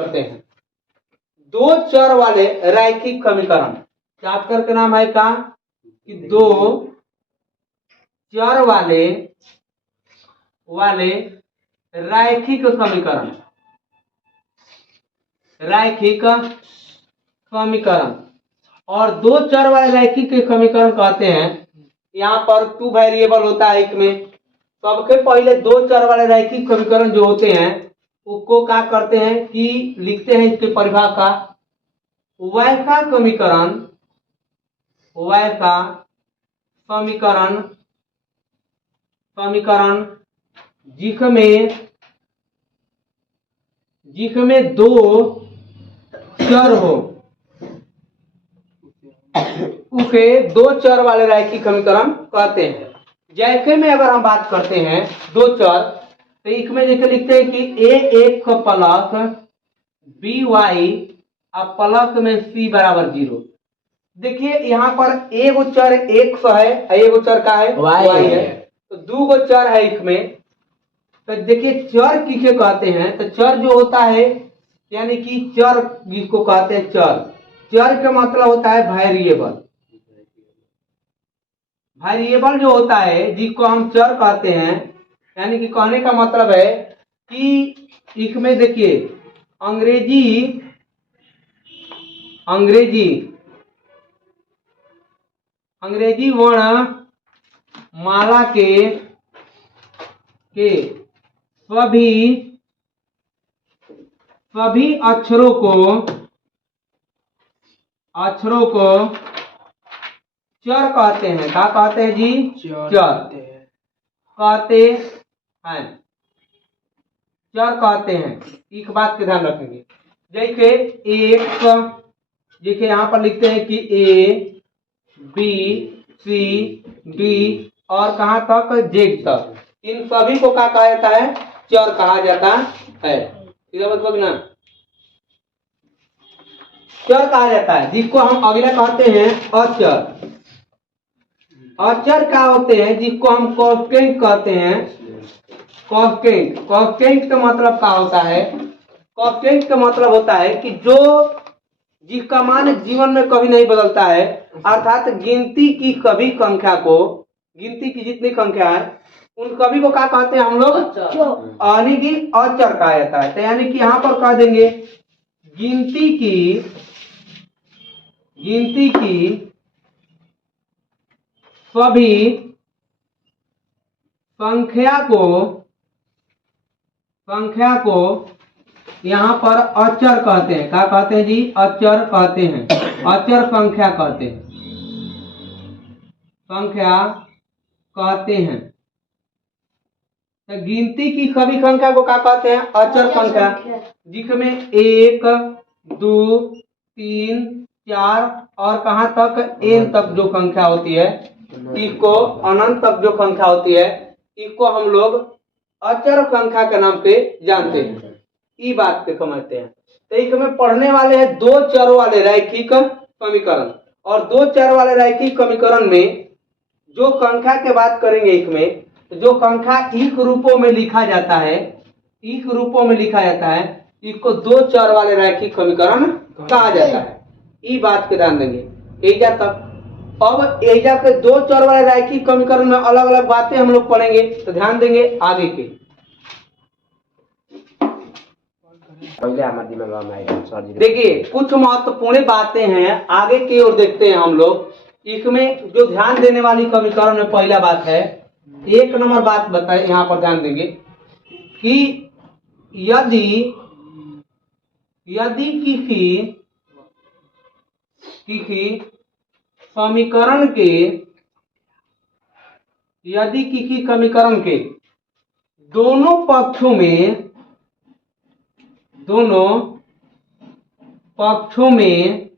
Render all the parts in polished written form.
करते हैं। दो चर वाले रैखिक समीकरण, चैप्टर का नाम है क्या कि दो चर वाले रैखिक समीकरण, रैखिक समीकरण। और दो चर वाले रैखिक समीकरण कहते हैं, यहाँ पर टू वेरिएबल होता है एक में। सबसे पहले दो चर वाले रैखिक समीकरण जो होते हैं उसको क्या करते हैं कि लिखते हैं इसके परिभाषा, वैसा समीकरण, वैसा समीकरण, समीकरण जिसमें दो चर हो, उसे दो चर वाले रैखिक समीकरण कहते हैं। जैसे में अगर हम बात करते हैं दो चर, तो इसमें जैसे लिखते हैं कि ए एक्स प्लस बी वाई अब प्लस में सी बराबर 0। देखिए यहाँ पर एगो चर एक्स है, एगो चर का है वाई है, तो दो गो चर है इसमें। तो देखिए चर किसे कहते हैं, तो चर जो होता है यानी कि चर जिसको कहते हैं चर, चर का मतलब होता है वेरिएबल। वेरिएबल जो होता है जिसको हम चर कहते हैं, यानी कि कहने का मतलब है कि इसमें देखिए अंग्रेजी वर्ण माला के सभी अक्षरों को चर कहते हैं। क्या कहते हैं जी? चर कहते हैं, चर कहते हैं। एक बात का ध्यान रखेंगे, जैसे एक, जैसे यहाँ पर लिखते हैं कि ए बी सी डी और कहाँ तक जेड तक, इन सभी को क्या कहा जाता है? चर कहा जाता है। मतलब ना चर कहा जाता है, जिसको हम अगला कहते हैं अचर। अचर क्या होते हैं? जिसको हम कांस्टेंट कहते हैं। कांस्टेंट का मतलब क्या होता है? कांस्टेंट का मतलब होता है कि जो जिसका मान जीवन में कभी नहीं बदलता है, अर्थात गिनती की सभी संख्या को, गिनती की जितनी संख्या है उन सभी को क्या कहते हैं हम लोग? यानी कि अचर कहा जाता है। तो यानी कि यहाँ पर कह देंगे गिनती की सभी संख्या को यहाँ पर अचर कहते हैं। क्या कहते हैं जी? अचर कहते हैं, अचर संख्या कहते हैं, संख्या कहते हैं। तो गिनती की सभी संख्या को क्या कहते हैं? अचर संख्या, जिसमें 1 2 3 4 और कहाँ तक n तक जो संख्या होती है, इसको अनंत तक जो संख्या होती है, इसको हम लोग अचर संख्या के नाम से जानते हैं। ये बात पे समझते हैं। तो इसमें पढ़ने वाले हैं दो चर वाले रैखिक समीकरण, और दो चर वाले रैखिक समीकरण में जो संख्या के बात करेंगे, इसमें जो संख्या इस रूपों में लिखा जाता है, इस रूपों में लिखा जाता है, इसको दो चर वाले रैखिक समीकरण कहा जाता है। ये बात पे ध्यान देंगे एजा तक। अब एजा के दो चर वाले रैखिक समीकरण में अलग अलग बातें हम लोग पढ़ेंगे, तो ध्यान देंगे आगे के। देखिए कुछ महत्वपूर्ण बातें हैं, आगे की ओर देखते हैं हम लोग। इसमें जो ध्यान देने वाली समीकरण में पहला बात है, एक नंबर बात बताए, यहाँ पर ध्यान देंगे कि यदि किसी समीकरण के दोनों पक्षों में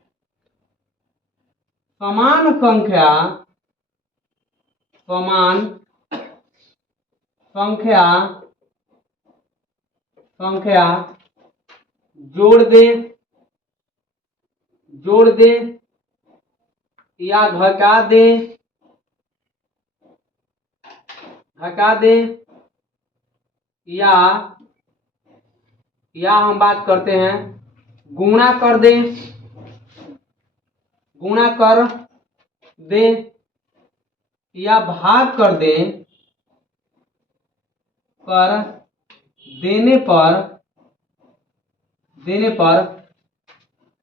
समान संख्या जोड़ दे या घटा दे या या हम बात करते हैं गुणा कर दें, गुणा कर दें या भाग कर दें, कर देने पर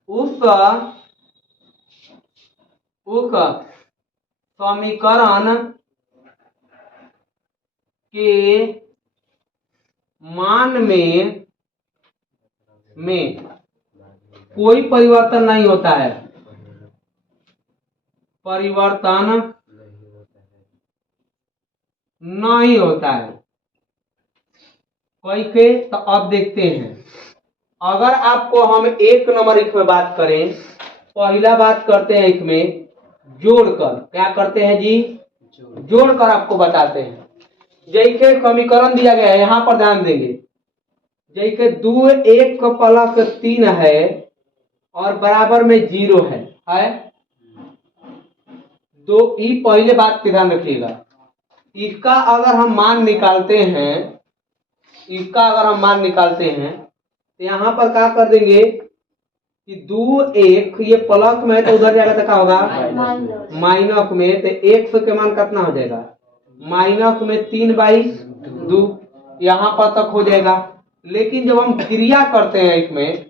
उस समीकरण के मान में कोई परिवर्तन नहीं होता है, परिवर्तन नहीं होता है। कैसे? तो अब देखते हैं। अगर आपको हम एक नंबर इसमें बात करें, पहला बात करते हैं इसमें जोड़कर। क्या करते हैं जी? जोड़कर आपको बताते हैं। जैसे समीकरण दिया गया है, यहाँ पर ध्यान देंगे। जैसे 2 1 प्लस 3 है और बराबर में 0 है तो ये पहले बात पे ध्यान रखिएगा। इसका अगर हम मान निकालते हैं, तो यहाँ पर क्या कर देंगे कि 2 1 ये प्लस में तो उधर जाएगा तो क्या होगा माइनस में, तो x के मान कितना हो जाएगा माइनस में 3/2 यहाँ पर तक हो जाएगा। लेकिन जब हम क्रिया करते हैं इसमें,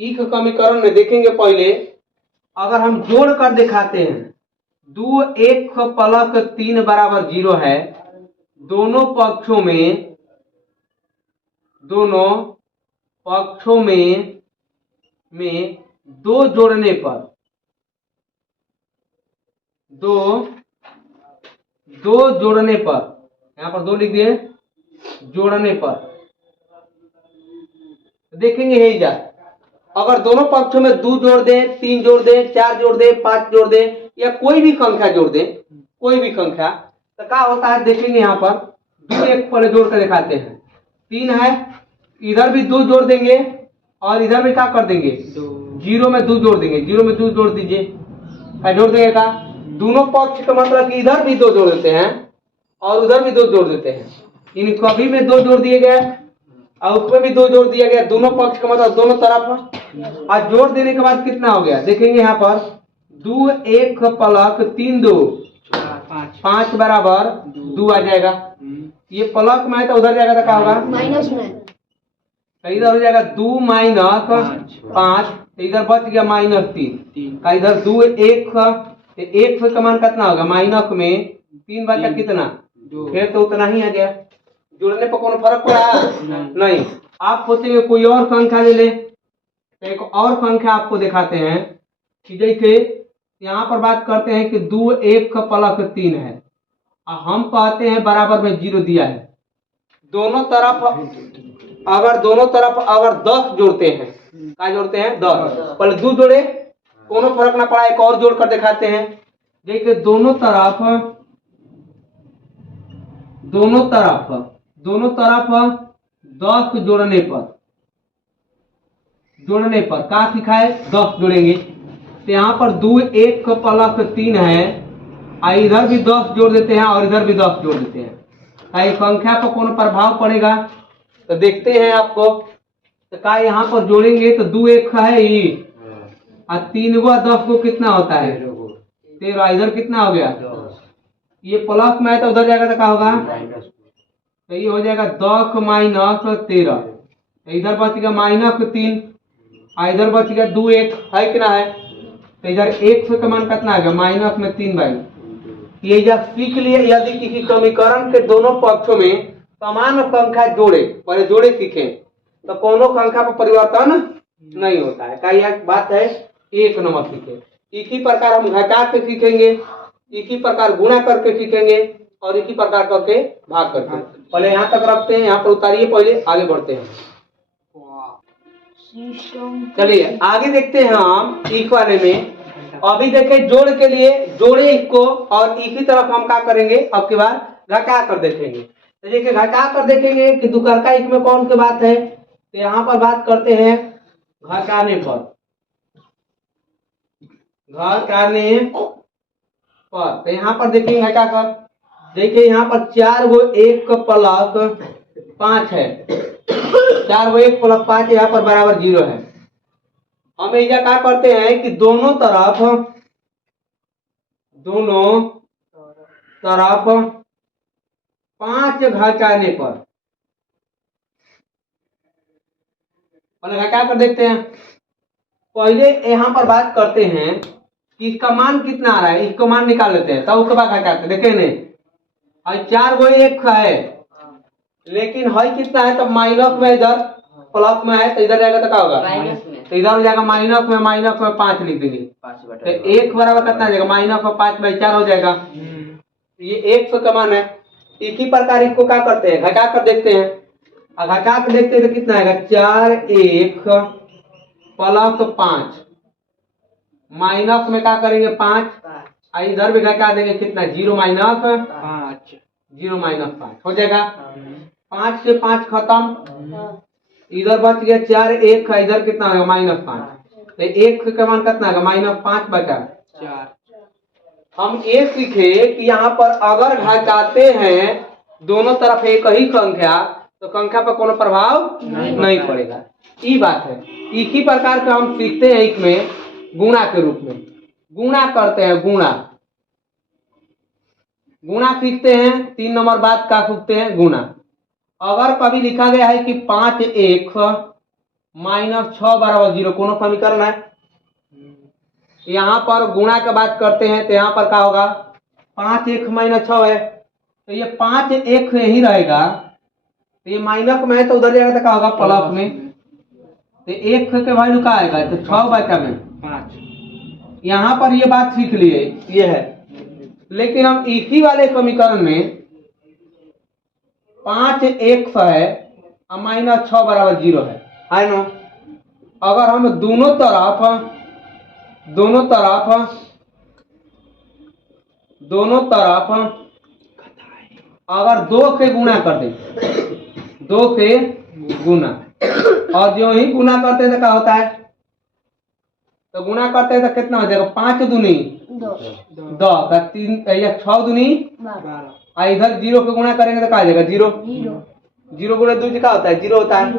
इस समीकरण में देखेंगे पहले, अगर हम जोड़ कर दिखाते हैं 2 1 प्लस 3 बराबर 0 है, दोनों पक्षों में दो जोड़ने पर यहाँ पर 2 लिख दिए, जोड़ने पर देखेंगे है जा, अगर दोनों पक्षों में 2 जोड़ दें, 3 जोड़ दें, 4 जोड़ दें, 5 जोड़ दें या कोई भी संख्या जोड़ दें, कोई भी संख्या, तो क्या होता है देखेंगे। यहाँ पर 2 1 पहले जोड़ कर दिखाते हैं, 3 है, इधर भी 2 जोड़ देंगे और इधर भी क्या कर देंगे 0 में 2 जोड़ देंगे, 0 में 2 जोड़ दीजिए, क्या जोड़ देंगे का दोनों पक्ष का मतलब कि इधर भी 2 जोड़ देते हैं और उधर भी 2 जोड़ देते हैं। इन कभी में 2 जोड़ दिए गए और उसमें भी 2 जोड़ दिया गया, दोनों पक्ष का मतलब दोनों तरफ। और जोड़ देने के बाद कितना हो गया देखेंगे यहाँ पर 2 1 प्लस 3 2 5 बराबर 2 आ जाएगा। ये प्लस में है तो उधर जाएगा तो क्या होगा माइनस में, इधर हो जाएगा 2 माइनस 5, इधर बच गया -3 का, इधर 2 1 का मान कितना होगा माइनस में 3 बचा कितना, फिर तो उतना ही आ गया। जोड़ने पर कोनो फर्क पड़ा नहीं। आप सोचेंगे कोई और संख्या ले ले, तो एक और संख्या आपको दिखाते हैं कि जैसे यहाँ पर बात करते हैं कि 2 1 प्लस 3 है और हम कहते हैं बराबर में 0 दिया है। दोनों तरफ अगर 10 जोड़ते हैं, क्या जोड़ते हैं 10, पहले 2 जोड़े कोनो फर्क ना पड़ा, एक और जोड़ कर दिखाते हैं। देखिए दोनों तरफ 10 जोड़ने पर क्या सिखाए 10 जोड़ेंगे, तो यहाँ पर 2 1 प्लस 3 है, इधर भी 10 जोड़ देते हैं और इधर भी 10 जोड़ देते हैं, संख्या पर कौन प्रभाव पड़ेगा तो देखते हैं आपको। तो क्या यहाँ पर जोड़ेंगे तो 2 1 है ये और 3 व 10 को कितना होता है 13, इधर कितना हो गया ये प्लस में है तो उधर जाएगा तो क्या होगा तो ये हो जाएगा 10 माइनस 13, इधर बच गया -3 और इधर बच गया 2 1 है कि ना है, तो इधर 1 का मान कितना आ गया माइनस में 3/। ये जब सीख लिए, यदि किसी समीकरण के दोनों पक्षों में समान संख्या जोड़े, पहले जोड़े सीखे तो कोनो संख्या पर परिवर्तन नहीं होता है। क्या यह बात है, एक नंबर सीखे। इसी प्रकार हम घटा के सीखेंगे, इसी प्रकार गुणा करके सीखेंगे और इसी प्रकार करके भाग करके। पहले यहाँ तक रखते हैं, यहाँ पर उतारिए, पहले आगे बढ़ते हैं। चलिए आगे देखते हैं हम इस वाले में। अभी देखें जोड़ के लिए जोड़े इसको और इसी तरफ हम क्या करेंगे अब की बार घटा कर देखेंगे। तो देखिए घटा कर देखेंगे कि दुकरका इसमें कौन सी बात है, तो यहाँ पर बात करते हैं घटाने पर। तो यहाँ पर देखेंगे घटा कर, देखिए यहाँ पर 4 गो 1 प्लस 5 है, 4 को 1 प्लस 5 यहाँ पर बराबर 0 है। हम यहाँ क्या करते हैं कि दोनों तरफ 5 घटाने पर क्या कर देखते हैं। पहले यहाँ पर बात करते हैं कि इसका मान कितना आ रहा है, इसको मान निकाल लेते हैं, तब उसके बाद घटाते देखे नहीं। और 4 को 1 है, लेकिन है कितना है, तो माइनस में इधर प्लस में है, तो इधर जाएगा तो क्या होगा, तो इधर हो जाएगा माइनस में 5 लिख देंगे, तो 1 बराबर कितना आ जाएगा, -5/4 हो जाएगा। ये 100 का मान है। इसी प्रकार इसको क्या करते हैं, घटा कर देखते हैं। घटा कर देखते हैं तो कितना आएगा, 4 1 प्लस 5 माइनस में क्या करेंगे 5, इधर भी घटा देंगे कितना, 0 - 5 हो जाएगा। 5 से 5 खत्म, इधर बच गया 4 1 है, इधर कितना होगा -5, तो 1 का मान कितना होगा, -5 बचा 4। हम ये सीखे कि यहाँ पर अगर घटाते हैं दोनों तरफ एक ही संख्या, तो संख्या पर कोनो प्रभाव नहीं पड़ेगा। ये बात है। इसी प्रकार से हम सीखते हैं इसमें गुणा के रूप में, गुणा करते हैं, गुणा सीखते हैं। 3 नंबर बात का सीखते हैं गुणा। अगर कभी लिखा गया है कि 5 1 -6 बराबर 0, कोनो समीकरण है, यहाँ पर गुणा की बात करते हैं तो यहाँ पर क्या होगा, 5 1 -6 है, तो ये 5 1 यही रहेगा, तो ये माइनस में है तो उधर जाएगा तो क्या होगा प्लस में, तो 1 के वैल्यू क्या आएगा, तो 6 बचा में 5। यहाँ पर ये बात सीख लिए, ये है। लेकिन हम इसी वाले समीकरण में 5 1 है और -6 बराबर 0 है ना। अगर हम दोनों तरफ अगर 2 से गुणा कर दें, 2 से गुणा, और जो ही गुणा करते हैं तो क्या होता है, तो गुणा करते हैं तो कितना हो जाएगा, 5 दूनी 10, 3 या 6 दूनी 12, इधर 0 के गुणा करेंगे तो क्या आ जाएगा, 0 गुणा 2 क्या होता है, 0 होता है।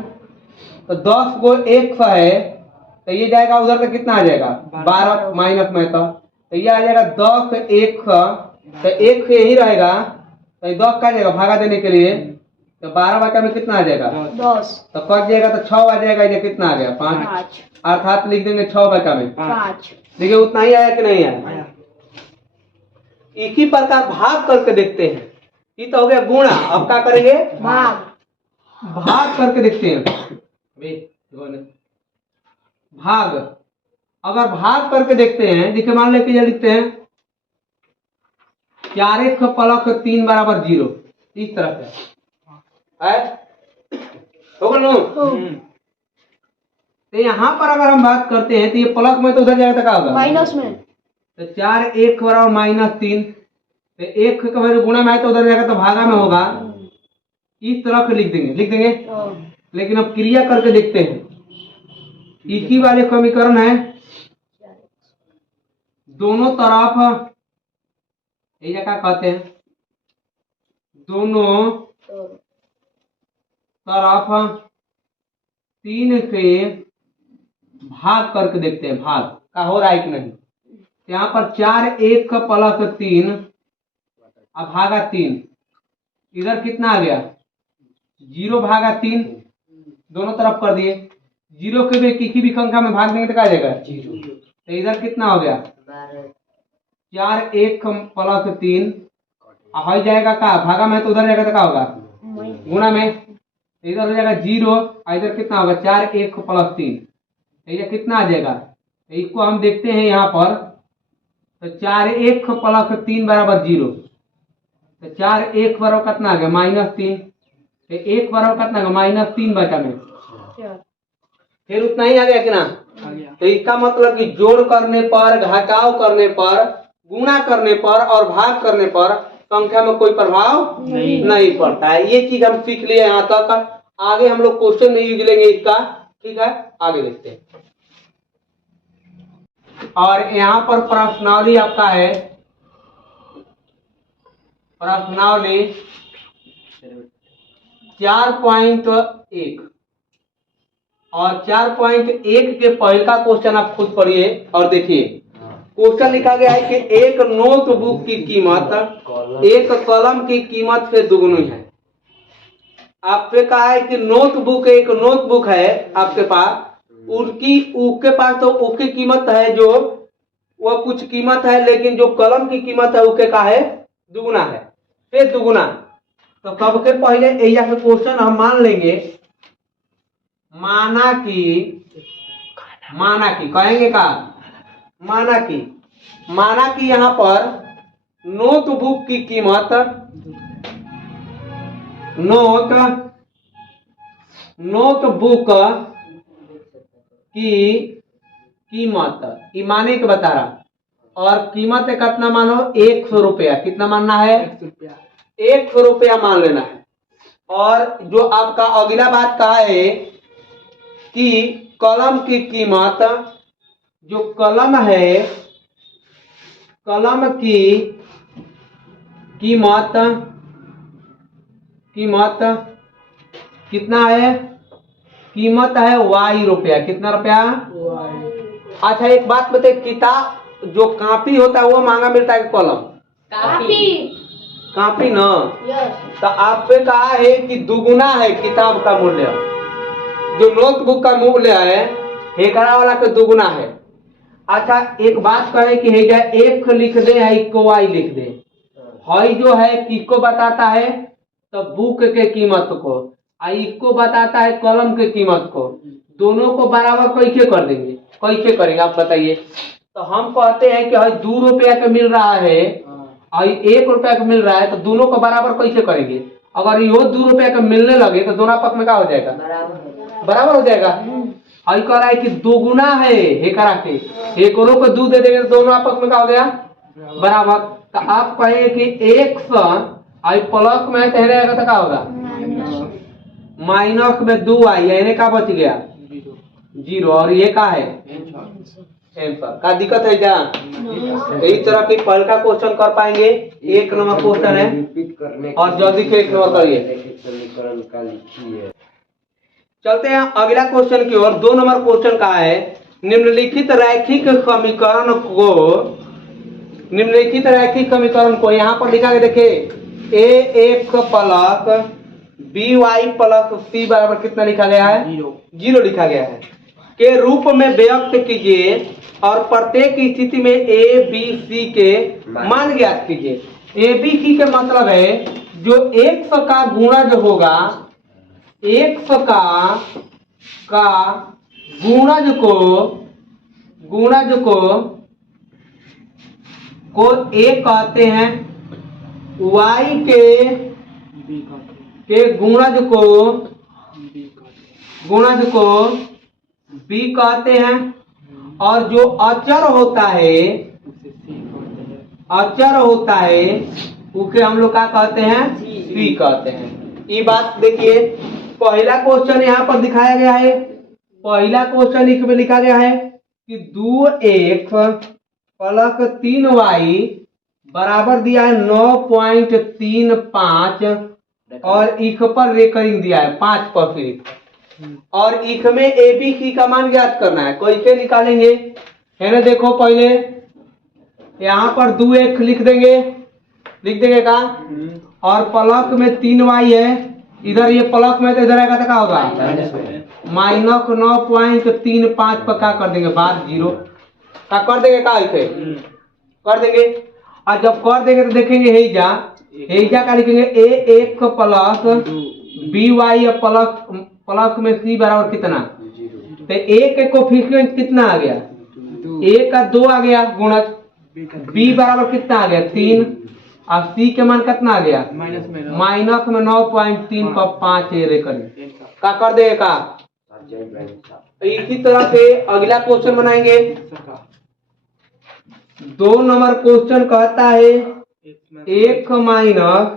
तो 10 को 1 है, तो ये जाएगा उधर तो कितना आ जाएगा, 12 माइनस में, तो ये आ जाएगा 10 1, तो 1 यही रहेगा, तो 10 का जाएगा भागा देने के लिए, तो 12 बचा में कितना आ जाएगा 10, तो कट जाएगा तो 6 आ जाएगा, ये कितना आ गया 5, अर्थात लिख देंगे 6 बचा में 5। देखिए उतना ही आया कि नहीं आया। इसी प्रकार भाग करके देखते हैं। ये तो हो गया गुणा, अब क्या करेंगे, भाग करके देखते हैं। भाग, अगर भाग करके देखते हैं, देखिए मान लेते हैं, लिखते हैं 4 1 प्लस 3 बराबर 0, इस तरह से होगा ना। तो यहाँ पर अगर हम बात करते हैं तो ये प्लस में तो उधर जाएगा तो क्या होगा, माइनस में, तो 4 1 बराबर -3, तो 1 का वैल्यू गुणा में है तो उधर जाएगा तो भागा में होगा, इस तरह से लिख देंगे। लेकिन अब क्रिया करके देखते हैं। इसी वाले समीकरण है, दोनों तरफ ये क्या कहते हैं, दोनों तरफ 3 से भाग करके देखते हैं, भाग का हो रहा है कि नहीं। यहाँ पर 4 1 प्लस 3 अब भागा 3, इधर कितना आ गया 0 भागा 3, दोनों तरफ कर दिए। 0 के भी किसी भी संख्या में भाग देंगे तो क्या आ जाएगा 0, तो इधर कितना हो गया 4 1 प्लस 3 हो जाएगा का भागा में, तो उधर जाएगा तो क्या होगा गुणा में, इधर हो जाएगा 0, इधर कितना होगा 4 1 प्लस 3, ये कितना आ जाएगा, इसको हम देखते हैं यहाँ पर, तो 4 1 प्लस 3 बराबर 0, तो 4 1 बराबर कितना आ गया -3, तो 1 बराबर कितना आ गया -3 बचा में, फिर उतना ही आ गया कि ना। तो इसका मतलब कि जोड़ करने पर, घटाव करने पर, गुणा करने पर और भाग करने पर संख्या में कोई प्रभाव नहीं पड़ता है। ये चीज हम सीख लिए यहाँ तक। आगे हम लोग क्वेश्चन में यूज लेंगे इसका, ठीक है, आगे देखते हैं। और यहाँ पर प्रश्नावली आपका है, प्रश्नावली 4.1 और 4.1 के पहले का क्वेश्चन आप खुद पढ़िए और देखिए। क्वेश्चन लिखा गया है कि एक नोटबुक की कीमत एक कलम की कीमत से दुगनी है। आपसे कहा है कि नोटबुक एक नोटबुक है आपके पास, उसके पास तो उसकी कीमत है जो वह कुछ कीमत है, लेकिन जो कलम की कीमत है उसके का है दुगुना है, फिर दुगुना। तो सबसे पहले यह क्वेश्चन हम मान लेंगे, माना कि कहेंगे का माना कि यहाँ पर नोटबुक की कीमत नोटबुक की कीमत माने के बता रहा, और कीमत कितना मानो 100 रुपया। कितना मानना है? 100 रुपया मान लेना है। और जो आपका अगला बात कहा है कि कलम की कीमत, जो कलम है कलम की कीमत कितना है? कीमत है y रुपया। कितना रुपया? अच्छा एक बात बताइए, किताब जो कॉपी होता है वो महंगा मिलता है कि कलम? कॉपी ना। तो आप पे कहा है कि दुगुना है किताब का मूल्य, जो नोटबुक का मूल्य है हेकरा वाला के दुगुना है। अच्छा एक बात कहे कि हेजा एक लिख दे है इको वाई लिख दे, हई जो है किको बताता है तो बुक के कीमत को, इको बताता है कलम के कीमत को, दोनों को बराबर कैसे कर देंगे? कैसे करेंगे आप बताइए? तो हम कहते हैं कि हई 2 रुपया का मिल रहा है और 1 रुपया का मिल रहा है, तो दोनों को बराबर कैसे करेंगे? अगर यो 2 रुपया का मिलने लगे तो दोनों पक्ष में क्या हो जाएगा? बराबर हो जाएगा। और कह रहा है कि दोगुना है हेकरा के, एकरो को 2 दे देंगे तो दोनों आपस में क्या हो गया? बराबर। तो आप कहेंगे कि 100 आई प्लस में रहेगा तो क्या होगा? माइनस में 2 आई, यानी क्या बच गया? 0। और ये क्या है? आंसर। का दिक्कत है क्या? इस तरह की पहले का क्वेश्चन कर पाएंगे, 1 नंबर क्वेश्चन है, और जल्दी से 1 नंबर करिए। चलते हैं अगला क्वेश्चन की ओर। 2 नंबर क्वेश्चन का है, निम्नलिखित रैखिक समीकरण को यहाँ पर लिखा है, देखिए a1 plus by plus c बराबर कितना लिखा गया है? 0 लिखा गया है के रूप में व्यक्त कीजिए और प्रत्येक स्थिति में a b c के मान ज्ञात कीजिए। a b c के मतलब है जो 100 का गुणा जो होगा, 100 का गुणज को a कहते हैं, y के गुणज को b कहते हैं, और जो अचर होता है उसे हम लोग क्या कहते हैं? c कहते हैं। ये बात देखिए, पहला क्वेश्चन यहाँ पर दिखाया गया है। पहला क्वेश्चन इसमें लिखा गया है कि 2x प्लस 3y बराबर दिया है 9.35, और इक पर रेकरिंग दिया है 5%, और इक में ए बी सी का मान ज्ञात करना है। कैसे निकालेंगे है ना? देखो पहले यहाँ पर 2x लिख देंगे का, और प्लस में 3y है, इधर ये प्लस में तो इधर आएगा तो क्या होगा? माइनस 9.35 पर क्या कर देंगे? बाद 0 का कर देंगे का? इसे कर देंगे। और जब कर देंगे तो देखेंगे हेजा का लिखेंगे a1 प्लस by प्लस में c बराबर कितना? तो a के कोफिशिएंट कितना आ गया? a का 2 आ गया गुणज, b बराबर कितना आ गया? 3, और c के मान कितना आ गया? माइनस में 9.3 पर 5 रेकरिंग का कर देगा। इसी तरह से अगला क्वेश्चन बनाएंगे। 2 नंबर क्वेश्चन कहता है 1 माइनस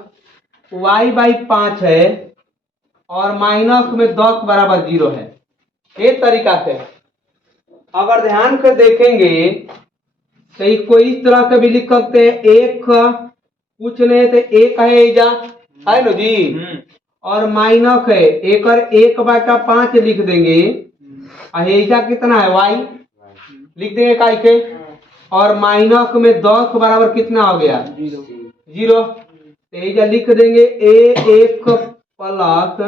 y बाई 5 है, और माइनस में 10 बराबर 0 है। एक तरीका से अगर ध्यान से देखेंगे तो इसको इस तरह से भी लिख सकते हैं, एक कुछ नहीं तो एक है एजा है ना जी, और माइनस है एक 1/5 लिख देंगे, अहेजा कितना है y, लिख देंगे काई के, और माइनस में 10 बराबर कितना हो गया 0। एजा लिख देंगे a1 प्लस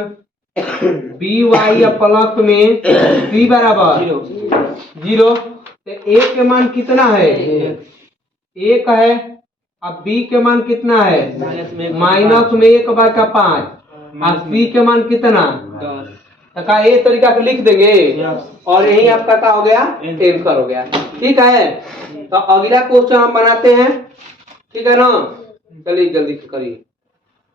by प्लस में b बराबर 0। तो a के मान कितना है 1 है, अब b के मान कितना है माइनस में 1/5, और c के मान कितना 10। का ये तरीका से लिख देंगे और यही आपका क्या हो गया आंसर हो गया। ठीक है, तो अगला क्वेश्चन हम बनाते हैं। ठीक है ना, चलिए जल्दी करिए।